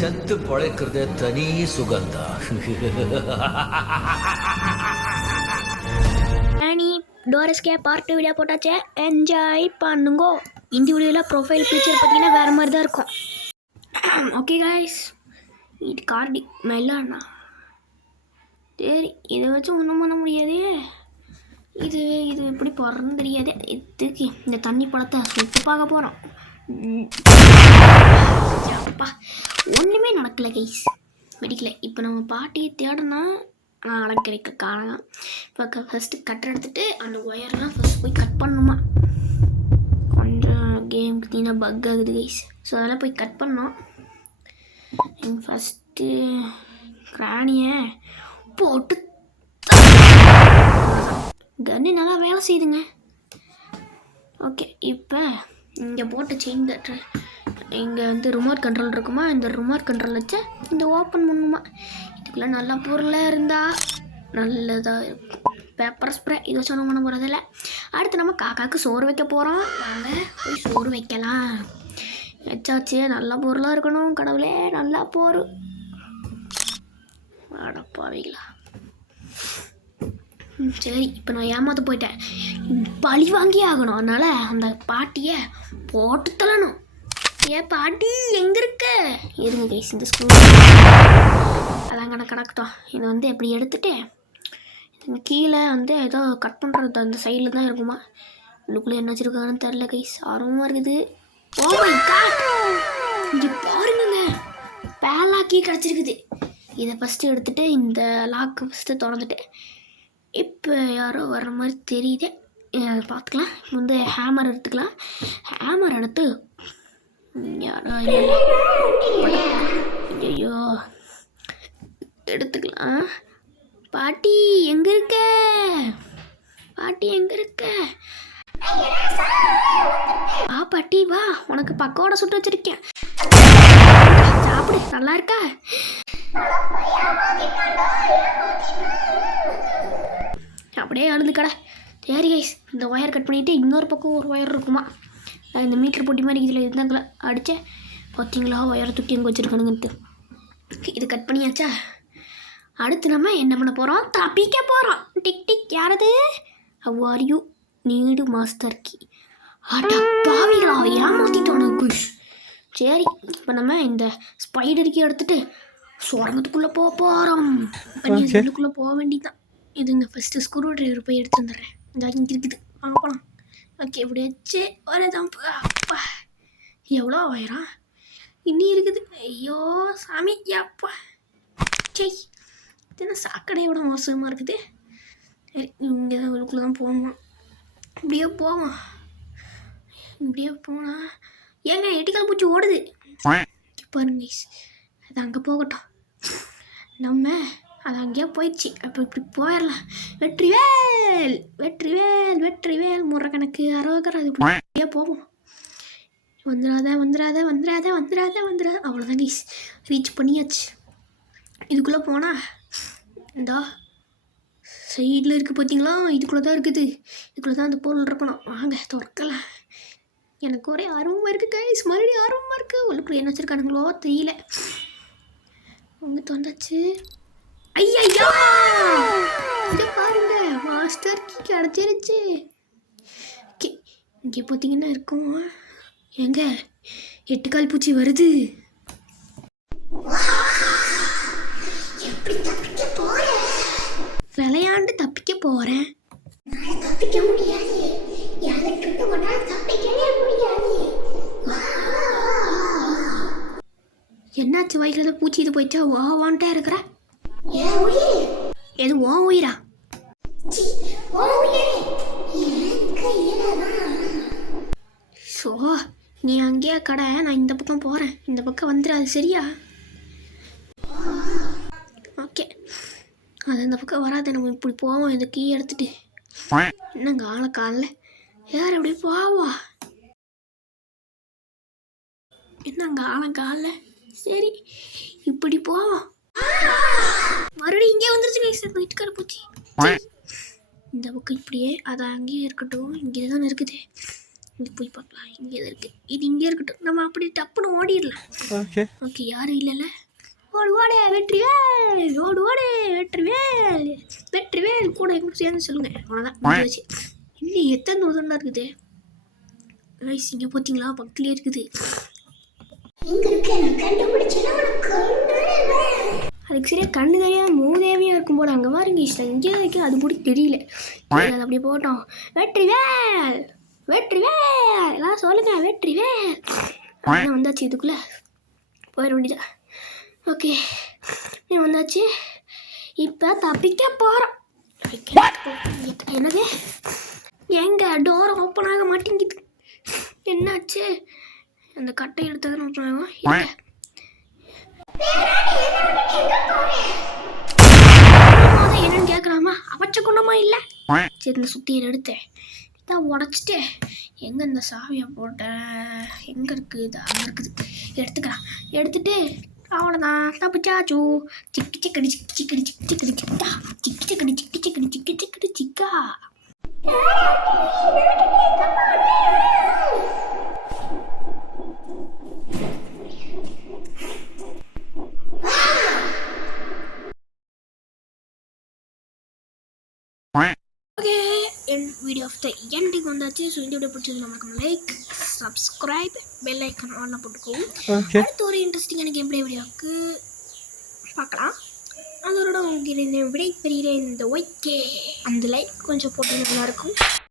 செத்து பழைக்கிறதே தனி சுகந்தா. டோர் எஸ்கேப் பார்ட் 2 வீடியோ போட்டாச்சே, என்ஜாய் பண்ணுங்கோ. இந்த வீடியோவில் ப்ரொஃபைல் பிக்சர் பார்த்தீங்கன்னா வேறு மாதிரி தான் இருக்கும். ஓகே காய்ஸ், இது கார்டி மெல்லாண்ணா. சரி, இதை வச்சு ஒன்றும் பண்ண முடியாது. இது எப்படி போடுறதுன்னு தெரியாது. இதுக்கு இந்த தண்ணி பழத்தை சுட்டு பார்க்க போகிறோம். அப்பா ஒன்றுமே நடக்கலை கைஸ், வெடிக்கலை. இப்போ நம்ம பாட்டியை தேடனா அலங்கரிக்க காணலாம். இப்போ ஃபஸ்ட்டு கட்டை எடுத்துகிட்டு அந்த ஒயர்லாம் ஃபஸ்ட் போய் கட் பண்ணணுமா. கொஞ்சம் கேம் பார்த்தீங்கன்னா பக் ஆகுது கைஸ். ஸோ அதெல்லாம் போய் கட் பண்ணோம். ஃபஸ்ட்டு கிராணியை போட்டு கன்னு நல்லா வேலை செய்யுதுங்க. ஓகே, இப்போ இங்கே போட்ட செயின் கட்டுற இங்கே வந்து ரிமோட் கண்ட்ரோல் இருக்குமா, இந்த ரிமோட் கண்ட்ரோல் வச்சா இந்த ஓப்பன் பண்ணுமா. இதுக்குள்ளே நல்ல பொருளாக இருந்தால் நல்லதாக இருக்கும். பேப்பர் ஸ்ப்ரே இதை வச்சு ஒன்றும் பண்ண போகிறதில்ல. அடுத்து நம்ம காக்காவுக்கு சோறு வைக்க போகிறோம். நாங்கள் போய் சோறு வைக்கலாம். வச்சாச்சு, நல்ல பொருளாக இருக்கணும். கடவுளே நல்லா போரு அடப்பாவீங்களா. சரி, இப்போ நான் ஏமாற்ற போயிட்டேன். பழி வாங்கி ஆகணும். அதனால் அந்த பாட்டியை போட்டு தள்ளணும். பாட்டி எங்கே இருக்க? இருங்க கைஸ், இந்த ஸ்கூல் அதாங்க நான் கிடக்கட்டும். இது வந்து எப்படி எடுத்துகிட்டு கீழே வந்து ஏதோ கட் பண்ணுறது அந்த சைடில் தான் இருக்குமா. உள்ளுக்குள்ளே என்ன வச்சுருக்காங்கன்னு தெரில கைஸ், ஆர்வமாக இருக்குது. ஓ மை காட், இங்கே பாருங்க, பேலாக்கி கிடச்சிருக்குது. இதை ஃபஸ்ட்டு எடுத்துகிட்டு இந்த லாக்கு ஃபஸ்ட்டு திறந்துட்டு இப்போ யாரோ வர்ற மாதிரி தெரியுது. பார்த்துக்கலாம். வந்து ஹேமர் எடுத்துக்கலாம். ஹேமர் எடுத்து யாரோ ஐயோ எடுத்துக்கலாம். பாட்டி எங்கே இருக்க? பாட்டி எங்கே இருக்க? வா பாட்டி வா, உனக்கு பக்கோட சுட்டு வச்சிருக்கேன், சாப்பிடு. நல்லா இருக்கா? அப்படியே அழுது கடை. சரி கைஸ், இந்த ஒயர் கட் பண்ணிவிட்டு இன்னொரு பக்கம் ஒரு ஒயர் இருக்குமா. நான் இந்த மீட்டர் போட்டி மாதிரி இதில் இருந்தாங்களா அடித்தேன். பார்த்தீங்களா ஒயரை தூக்கி எங்கே வச்சுருக்கானுங்கன்ட்டு. இது கட் பண்ணியாச்சா? அடுத்து நம்ம என்ன பண்ண போகிறோம்? தப்பிக்க போகிறோம். டிக் டிக், யாரது? ஹவ் ஆர் யூ நீடு மாஸ்டர் கீ. அட பாவிகளா, ஏமாற்றிட்டோம் குஷ். சரி, இப்போ நம்ம இந்த ஸ்பைடருக்கு எடுத்துகிட்டு சுரங்கத்துக்குள்ளே போக போகிறோம். உள்ளுக்குள்ளே போக வேண்டியதான். இதுங்க ஃபஸ்ட்டு ஸ்க்ரூ ட்ரைவர் போய் எடுத்து வந்துடுறேன். இந்த இங்கே இருக்குது, வாங்க போகலாம். ஓகே, இப்படி வச்சு ஒரு தம்பு. அப்பா எவ்வளோ ஆயிரம் இன்னி இருக்குது. ஐயோ சாமி, அப்பா சரி, இது சாக்கடையோட மோசமாக இருக்குது. சரி, இங்கே தான் உள்ளுக்குள்ளே தான் போகணும். இப்படியே போவோம். இப்படியே போனால் ஏங்க எட்டிக்கால் பூச்சி ஓடுது பாருங்க. அது அங்கே போகட்டும், நம்ம அது அங்கேயே போயிடுச்சு. அப்போ இப்படி போயிடலாம். வெற்றிவேல் வெற்றிவேல் வெற்றிவேல் முறைக்கணக்கு அரோகர். அது இப்படியே போவோம். வந்துடாத வந்துடாத வந்துடாத வந்துடாத வந்துடாத. அவ்வளோதான் கைஸ், ரீச் பண்ணியாச்சு. இதுக்குள்ளே போனால் இந்தா சைடில் இருக்குது பார்த்தீங்களா, இதுக்குள்ளே தான் இருக்குது. இதுக்குள்ளே தான் அந்த பொருள் இருக்கணும். வாங்க திறக்கலாம். எனக்கு ஒரே ஆர்வமாக இருக்குது கைஸ், மறுபடியும் ஆர்வமாக இருக்குது. உள்ளுக்குள்ளே என்ன வச்சுருக்கானுங்களோ தெரியல. அவங்க தந்தாச்சு. ஐயா இதை பாருங்க, மாஸ்டர் கீ கிடச்சிருச்சு. ஓகே, இங்கே பார்த்தீங்கன்னா இருக்கும். எங்க 8 கால் பூச்சி வருது. விளையாண்டு தப்பிக்க போகிறேன். தப்பிக்க முடியாது, என்னாச்சு? வயிற்றுல பூச்சி இது போயிடுச்சா? வான்ட்டே இருக்கிற எது ஓ உயிரா? ஸோ நீ அங்கேயே கடை, நான் இந்த பக்கம் போகிறேன். இந்த பக்கம் வந்துடாது சரியா? ஓகே, அது இந்த பக்கம் வராது. நம்ம இப்படி போவோம். இந்த கீ எடுத்துட்டு என்னங்க ஆளை காலில் யார் அப்படி போவா? என்னங்க ஆளை காலில். சரி, இப்படி போவோம். மறுபடியும் இங்கே வந்துருச்சு வீட்டுக்கார பூச்சி. இந்த பக்கம் இப்படியே அது அங்கேயே இருக்கட்டும். இங்கே தான் இருக்குது. இங்கே போய் பார்க்கலாம். இங்கே தான் இருக்குது. இது இங்கே இருக்கட்டும். நம்ம அப்படி டப்புன்னு ஓடிடலாம். ஓகே யாரும் இல்லைல்ல. ஓடு ஓடு வெற்றிவேல், ஓடு ஓடு வெற்றிவேல், வெற்றிவேல் கூட எங்க சேர்ந்து சொல்லுங்கள். அவ்வளோதான் முடிஞ்சாச்சு. இன்னும் எத்தனை உதண்டா இருக்குது ரைஸ். இங்கே பார்த்தீங்களா பக்கத்துலேயே இருக்குது. அதுக்கு சரியாக கண்ணு தெரியாது மூதேவியாக இருக்கும் போல. அங்கே பாருங்க இங்கே வைக்க அது கூட தெரியல. அது அப்படியே போட்டோம். வெற்றிவேல் வெற்றிவேல் எல்லாம் சொல்லுங்க வெற்றிவேல். அதான் வந்தாச்சு. இதுக்குள்ளே போயிட வேண்டியதா. ஓகே நீ வந்தாச்சு. இப்போ தப்பிக்க போகிறோம். என்னது எங்க டோர் ஓப்பன் ஆக மாட்டேங்குது. என்னாச்சு? அந்த கட்டை எடுத்ததுன்னு ஓப்பன் ஆகும். என்னன்னு கேட்கலாமா? அவச்ச குண்டமா இல்லை. சரி இந்த சுத்தியை எடுத்தேன். இதான் உடச்சிட்டு எங்கே இந்த சாவியை போட்டேன்? எங்கே இருக்குது? இது அங்கே இருக்குது. எடுத்துக்கலாம். எடுத்துட்டு அவ்வளோதான் தப்பிச்சாச்சு. சிக்கி சிக்கடி சிக்கி சிக்கடி சிக்கி சிக்கடி சிக்கா சிக்கி சிக்கடி சிக்கி சிக்கடி சிக்கி சிக்கடி சிக்கா. ஓகே என் வீடியோ ஆஃப் த எண்டுக்கு வந்தாச்சு. ஸோ இந்த வீடியோ பிடிச்சது நமக்கு லைக் சப்ஸ்கிரைப் பெல் ஐக்கன் ஆன்ல போட்டுக்கோங்க. அடுத்து ஒரு இன்ட்ரெஸ்டிங்கான கேம் பிளே வீடியோவுக்கு பார்க்கலாம். அதோட உங்களுக்கு விடை பெறுகிறேன். இந்த ஓகே அந்த லைக் கொஞ்சம் போட்டு நல்லாயிருக்கும்.